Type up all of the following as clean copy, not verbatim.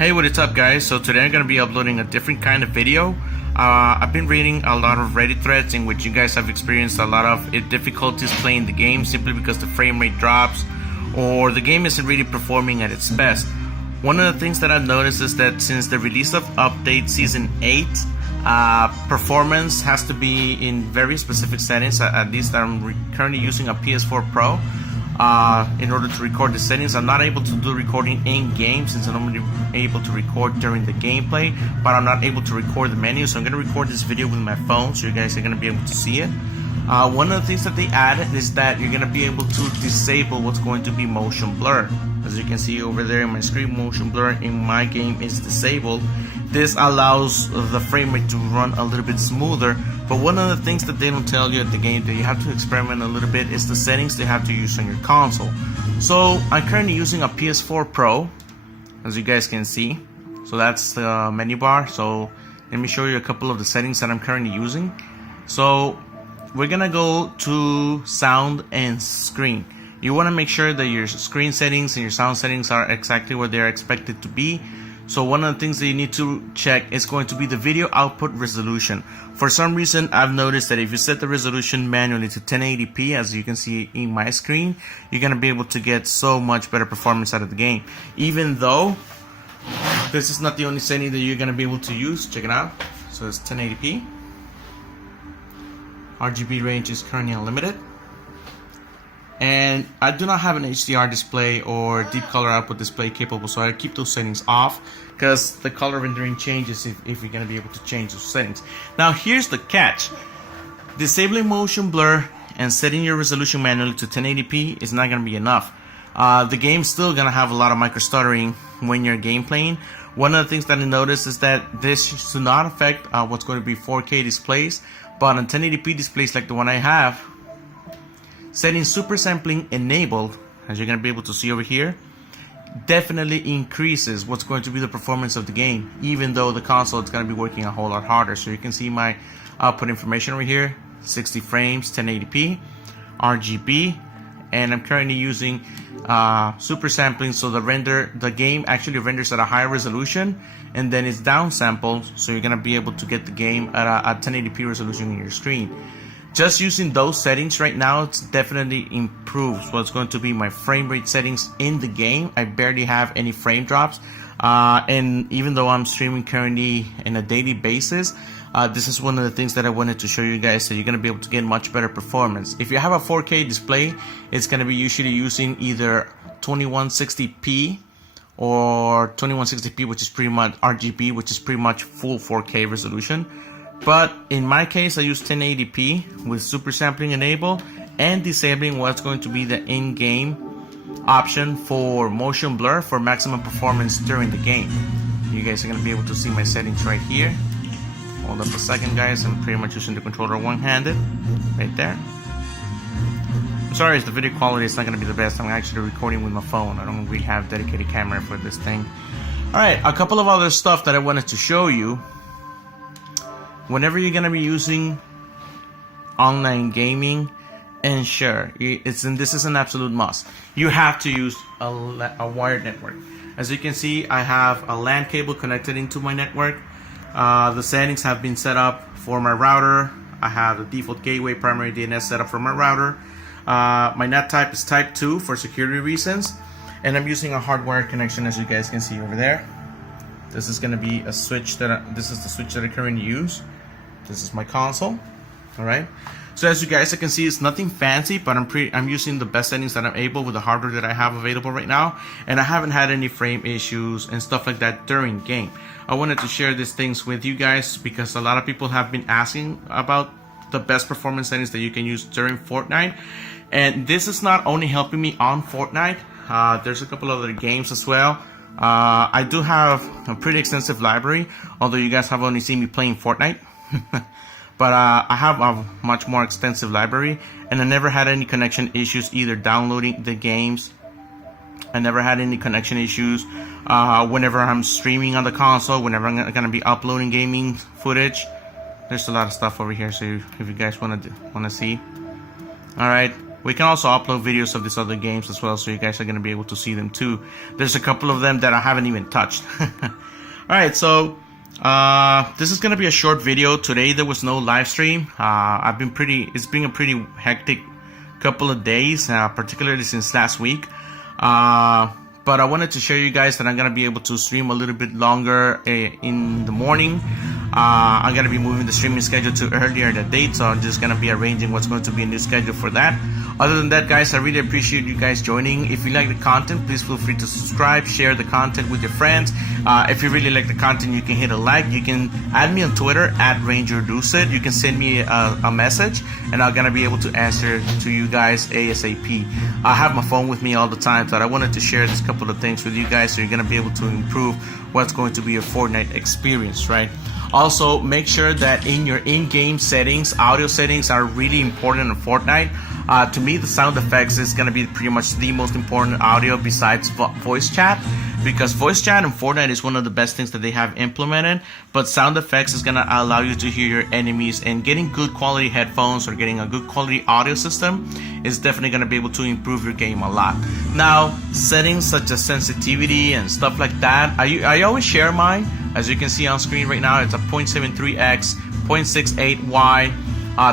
Hey, what is up guys? So today I'm going to be uploading a different kind of video. I've been reading a lot of Reddit threads in which you guys have experienced a lot of difficulties playing the game simply because the frame rate drops or the game isn't really performing at its best. One of the things that I've noticed is that since the release of update season 8, performance has to be in very specific settings. At least I'm currently using a PS4 Pro. In order to record the settings. I'm not able to do recording in game since I'm only able to record during the gameplay, but I'm not able to record the menu, so I'm going to record this video with my phone so you guys are going to be able to see it. One of the things that they added is that you're going to be able to disable what's going to be motion blur. As you can see over there in my screen, motion blur in my game is disabled. This allows the frame rate to run a little bit smoother, but one of the things that they don't tell you at the game that you have to experiment a little bit is the settings they have to use on your console. So I'm currently using a PS4 Pro, as you guys can see. So that's the menu bar. So let me show you a couple of the settings that I'm currently using. So we're gonna go to sound and screen. You want to make sure that your screen settings and your sound settings are exactly where they're expected to be. So one of the things that you need to check is going to be the video output resolution. For some reason, I've noticed that if you set the resolution manually to 1080p, as you can see in my screen, you're going to be able to get so much better performance out of the game. Even though this is not the only setting that you're going to be able to use. Check it out. So it's 1080p. RGB range is currently unlimited. And I do not have an HDR display or deep color output display capable, so I keep those settings off because the color rendering changes if you're going to be able to change those settings. Now here's the catch. Disabling motion blur and setting your resolution manually to 1080p is not going to be enough. The game's still going to have a lot of micro stuttering when you're game playing. One of the things that I noticed is that this should not affect what's going to be 4K displays, but on 1080p displays like the one I have, setting super sampling enabled, as you're going to be able to see over here, definitely increases what's going to be the performance of the game, even though the console is going to be working a whole lot harder. So you can see my output information over here, 60 frames, 1080p, RGB, and I'm currently using super sampling, so the game actually renders at a higher resolution, and then it's downsampled, so you're going to be able to get the game at a 1080p resolution in your screen. Just using those settings right now, it's definitely improves what's going to be my frame rate settings in the game. I barely have any frame drops, and even though I'm streaming currently on a daily basis, this is one of the things that I wanted to show you guys, so you're going to be able to get much better performance. If you have a 4K display, it's going to be usually using either 2160p or 2160p, which is pretty much RGB, which is pretty much full 4K resolution. But in my case, I use 1080p with super sampling enabled and disabling what's going to be the in-game option for motion blur for maximum performance during the game. You guys are going to be able to see my settings right here. Hold up a second, guys. I'm pretty much using the controller one-handed right there. I'm sorry if the video quality is not going to be the best. I'm actually recording with my phone. I don't really have dedicated camera for this thing. Alright, a couple of other stuff that I wanted to show you. Whenever you're going to be using online gaming, and sure, this is an absolute must, you have to use a wired network. As you can see, I have a LAN cable connected into my network. The settings have been set up for my router. I have the default gateway primary DNS set up for my router. My NAT type is type 2 for security reasons, and I'm using a hardwired connection, as you guys can see over there. This is going to be a switch this is the switch that I currently use. This is my console. Alright, so as you guys can see, it's nothing fancy, but I'm using the best settings that I'm able with the hardware that I have available right now, and I haven't had any frame issues and stuff like that during game. I wanted to share these things with you guys because a lot of people have been asking about the best performance settings that you can use during Fortnite, and this is not only helping me on Fortnite. There's a couple other games as well. I do have a pretty extensive library, although you guys have only seen me playing Fortnite. But I have a much more extensive library, and I never had any connection issues either downloading the games. I never had any connection issues whenever I'm streaming on the console, whenever I'm going to be uploading gaming footage. There's a lot of stuff over here, so if you guys want to see. Alright, We can also upload videos of these other games as well, so you guys are going to be able to see them too. There's a couple of them that I haven't even touched. Alright, so this is going to be a short video. Today there was no live stream. It's been a pretty hectic couple of days, particularly since last week. But I wanted to show you guys that I'm going to be able to stream a little bit longer in the morning. I'm going to be moving the streaming schedule to earlier in the date, so I'm just going to be arranging what's going to be a new schedule for that. Other than that, guys, I really appreciate you guys joining. If you like the content, please feel free to subscribe, share the content with your friends. If you really like the content, you can hit a like. You can add me on Twitter @RangerDucet. You can send me a message, and I'm gonna be able to answer to you guys ASAP. I have my phone with me all the time, so I wanted to share this couple of things with you guys, so you're gonna be able to improve what's going to be a Fortnite experience, right? Also, make sure that in your in-game settings, audio settings are really important in Fortnite. To me, the sound effects is going to be pretty much the most important audio besides voice chat, because voice chat in Fortnite is one of the best things that they have implemented, but sound effects is going to allow you to hear your enemies, and getting good quality headphones or getting a good quality audio system is definitely going to be able to improve your game a lot. Now, settings such as sensitivity and stuff like that, I always share mine. As you can see on screen right now, it's a 0.73x, 0.68y.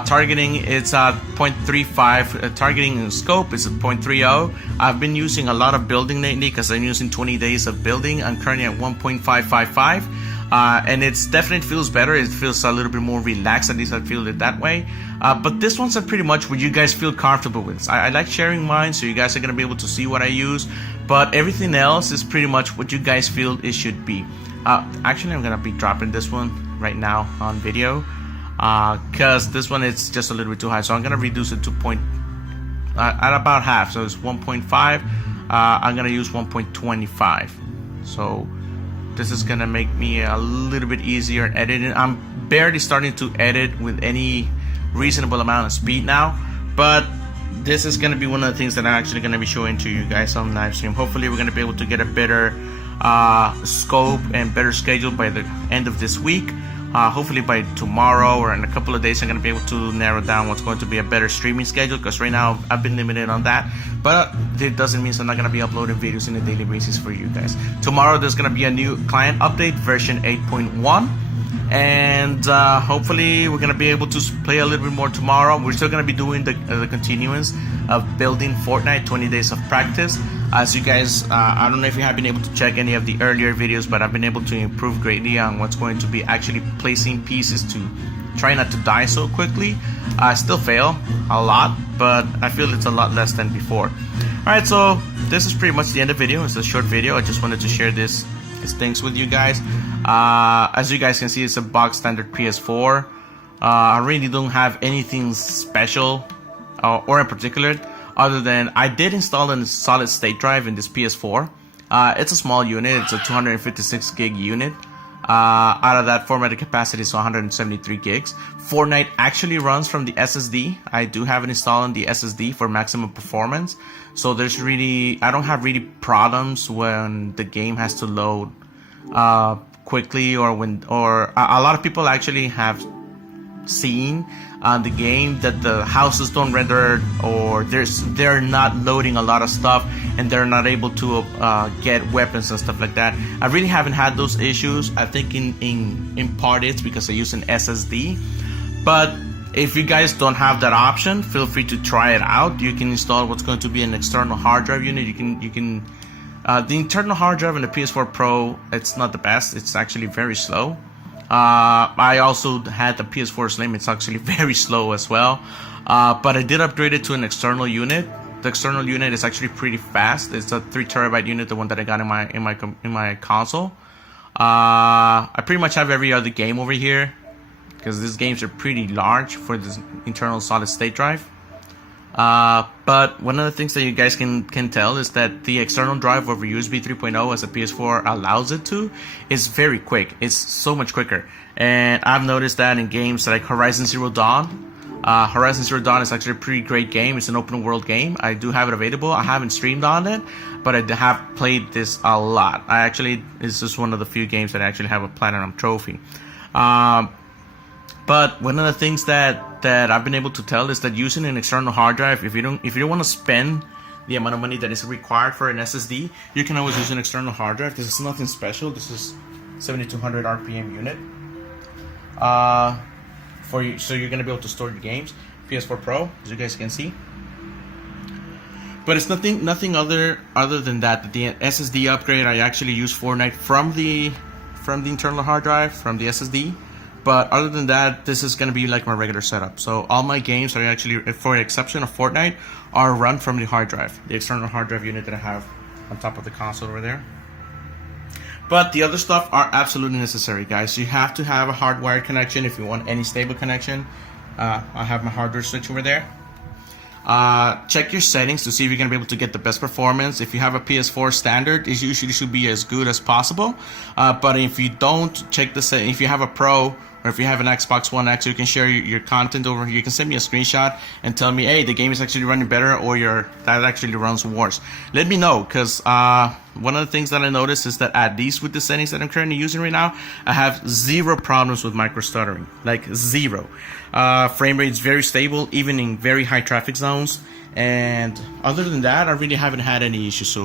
Targeting, it's a 0.35. Targeting and scope is a 0.30. I've been using a lot of building lately because I'm using 20 days of building. I'm currently at 1.555. And it definitely feels better. It feels a little bit more relaxed, at least I feel it that way. But this one's pretty much what you guys feel comfortable with. I like sharing mine, so you guys are going to be able to see what I use. But everything else is pretty much what you guys feel it should be. Actually, I'm going to be dropping this one right now on video, because this one is just a little bit too high, so I'm gonna reduce it to at about half, so it's 1.5. I'm gonna use 1.25, so this is gonna make me a little bit easier editing. I'm barely starting to edit with any reasonable amount of speed now, but this is gonna be one of the things that I'm actually gonna be showing to you guys on live stream. Hopefully we're gonna be able to get a better scope and better schedule by the end of this week. Hopefully by tomorrow or in a couple of days, I'm going to be able to narrow down what's going to be a better streaming schedule, because right now I've been limited on that. But it doesn't mean I'm not going to be uploading videos on a daily basis for you guys. Tomorrow there's going to be a new client update, version 8.1. And hopefully we're going to be able to play a little bit more tomorrow. We're still going to be doing the continuance of building Fortnite, 20 days of practice. As you guys, I don't know if you have been able to check any of the earlier videos, but I've been able to improve greatly on what's going to be actually placing pieces to try not to die so quickly. I still fail a lot, but I feel it's a lot less than before. Alright, so this is pretty much the end of the video. It's a short video. I just wanted to share these things with you guys. As you guys can see, it's a box standard PS4. I really don't have anything special or in particular, other than I did install a solid state drive in this PS4. It's a small unit. It's a 256 gig unit. Out of that, formatted capacity is 173 gigs. Fortnite actually runs from the SSD. I do have it installed on the SSD for maximum performance. So there's really, I don't have really problems when the game has to load quickly, or a lot of people actually have seen on the game that the houses don't render, or they're not loading a lot of stuff, and they're not able to get weapons and stuff like that. I really haven't had those issues. I think in part it's because I use an SSD. But if you guys don't have that option, feel free to try it out. You can install what's going to be an external hard drive unit. You can the internal hard drive in the PS4 Pro, it's not the best. It's actually very slow. I also had the PS4 Slim. It's actually very slow as well. But I did upgrade it to an external unit. The external unit is actually pretty fast. It's a 3 terabyte unit, the one that I got in my console. I pretty much have every other game over here, because these games are pretty large for this internal solid state drive. But one of the things that you guys can tell is that the external drive over USB 3.0, as a PS4 allows it to, is very quick. It's so much quicker. And I've noticed that in games like Horizon Zero Dawn. Horizon Zero Dawn is actually a pretty great game. It's an open world game. I do have it available. I haven't streamed on it, but I have played this a lot. It's just one of the few games that I actually have a platinum trophy. But one of the things that I've been able to tell is that using an external hard drive, if you don't want to spend the amount of money that is required for an SSD, you can always use an external hard drive. This is nothing special. This is 7200 RPM unit. So you're gonna be able to store your games. PS4 Pro, as you guys can see. But it's nothing other than that. The SSD upgrade, I actually use Fortnite from the internal hard drive, from the SSD. But other than that, this is going to be like my regular setup. So all my games are actually, for the exception of Fortnite, are run from the hard drive, the external hard drive unit that I have on top of the console over there. But the other stuff are absolutely necessary, guys. You have to have a hardwired connection if you want any stable connection. I have my hardware switch over there. Check your settings to see if you're going to be able to get the best performance. If you have a PS4 standard, it usually should be as good as possible. But if you don't, check the setting. If you have a Pro, or if you have an Xbox One X, you can share your content over here. You can send me a screenshot and tell me, hey, the game is actually running better, or that actually runs worse. Let me know, because one of the things that I noticed is that at least with the settings that I'm currently using right now, I have zero problems with micro stuttering, like zero. Frame rate is very stable, even in very high traffic zones. And other than that, I really haven't had any issues.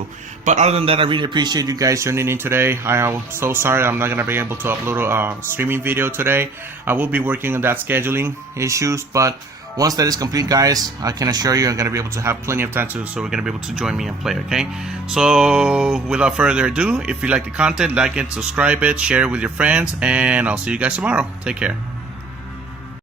But other than that, I really appreciate you guys tuning in today. I'm so sorry I'm not gonna be able to upload a streaming video today. I will be working on that scheduling issues, but once that is complete, guys, I can assure you I'm gonna be able to have plenty of time so we're gonna be able to join me and play. Okay, so without further ado, if you like the content, like it, subscribe it, share it with your friends, and I'll see you guys tomorrow. Take care.